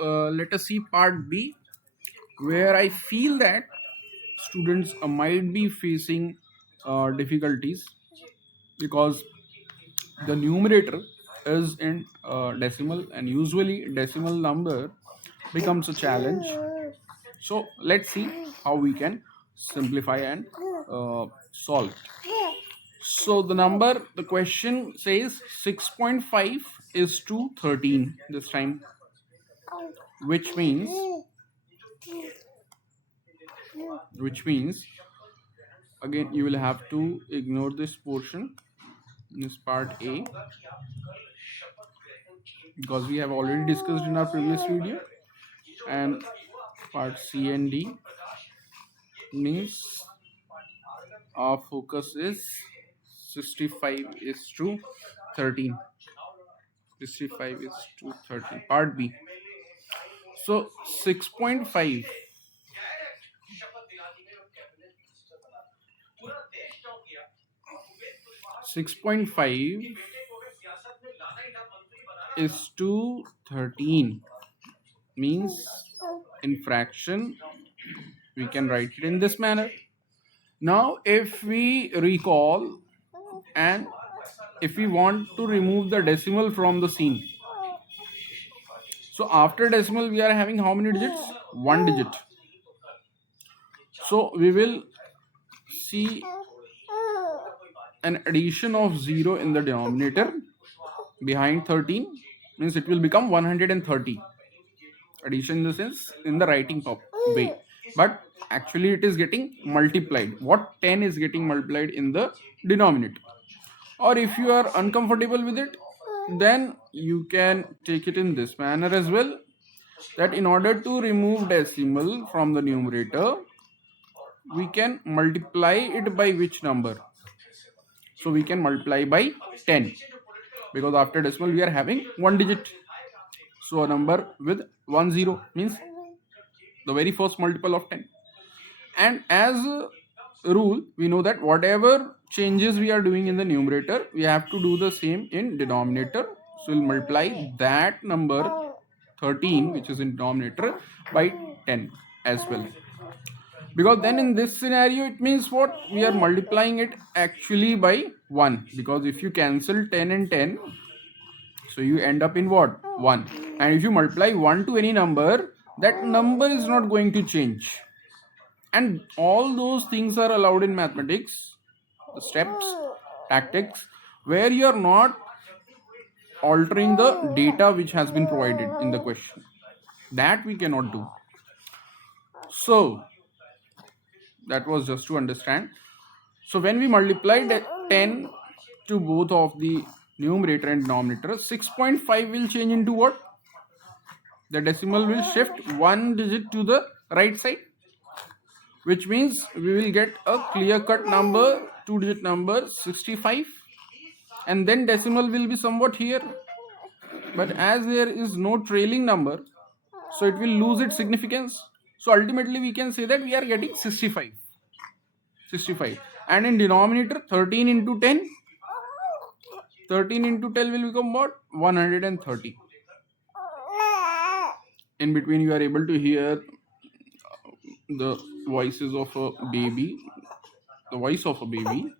Let us see part B, where I feel that students might be facing difficulties because the numerator is in decimal, and usually decimal number becomes a challenge. So let's see how we can simplify and solve it. So the question says 6.5 is to 13 this time, which means again you will have to ignore this portion, this part A, because we have already discussed in our previous video, and part C and D means our focus is 65 is to 13. 65 is to 13, part B. So 6.5 is to 13 means in fraction we can write it in this manner. Now if we recall and if we want to remove the decimal from the scene, so after decimal we are having how many digits? One digit. So we will see an addition of 0 in the denominator behind 13, means it will become 130. Addition in the sense in the writing way, but actually it is getting multiplied. What 10 is getting multiplied in the denominator. Or if you are uncomfortable with it, then you can take it in this manner as well, that in order to remove decimal from the numerator, we can multiply it by which number? So we can multiply by 10, because after decimal we are having one digit. So a number with 10 means the very first multiple of 10. And as a rule, we know that whatever changes we are doing in the numerator, we have to do the same in denominator. So we'll multiply that number 13, which is in denominator, by 10 as well. Because then in this scenario it means what? We are multiplying it actually by 1, because if you cancel 10 and 10, so you end up in what? 1. And if you multiply 1 to any number, that number is not going to change. And all those things are allowed in mathematics, the steps, tactics, where you are not altering the data which has been provided in the question. That we cannot do. So that was just to understand. So when we multiplied 10 to both of the numerator and denominator, 6.5 will change into what? The decimal will shift one digit to the right side, which means we will get a clear-cut number, two-digit number 65, and then decimal will be somewhat here. But as there is no trailing number, so it will lose its significance. So ultimately we can say that we are getting 65. And in denominator 13 into 10, 13 into 10 will become what? 130. In between you are able to hear the voices of a baby, the voice of a baby,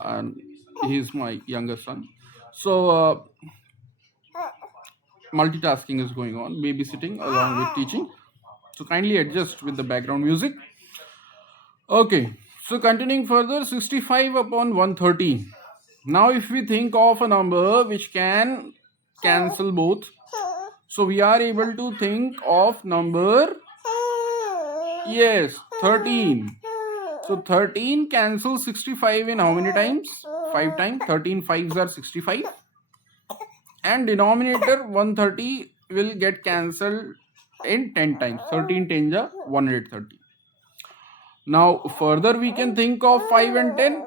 and he is my younger son. So multitasking is going on, babysitting along with teaching. So kindly adjust with the background music. Okay, so continuing further, 65 upon 130. Now if we think of a number which can cancel both, so we are able to think of number, yes, 13. So 13 cancels 65 in how many times? 5 times. 13 5s are 65. And denominator 130 will get cancelled in 10 times. 13 10s are 130. Now further we can think of 5 and 10,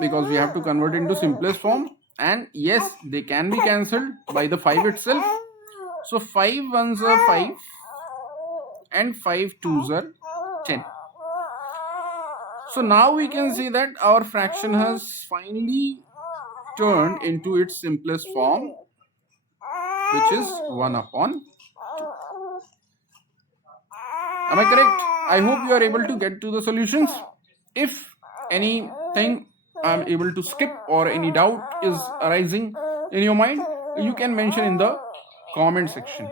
because we have to convert into simplest form. And yes, they can be cancelled by the 5 itself. So 5 1s are 5 and 5 2s are 10. So now we can see that our fraction has finally turned into its simplest form. which is 1 upon 2. Am I correct? I hope you are able to get to the solutions. If anything I'm able to skip or any doubt is arising in your mind, you can mention in the comment section.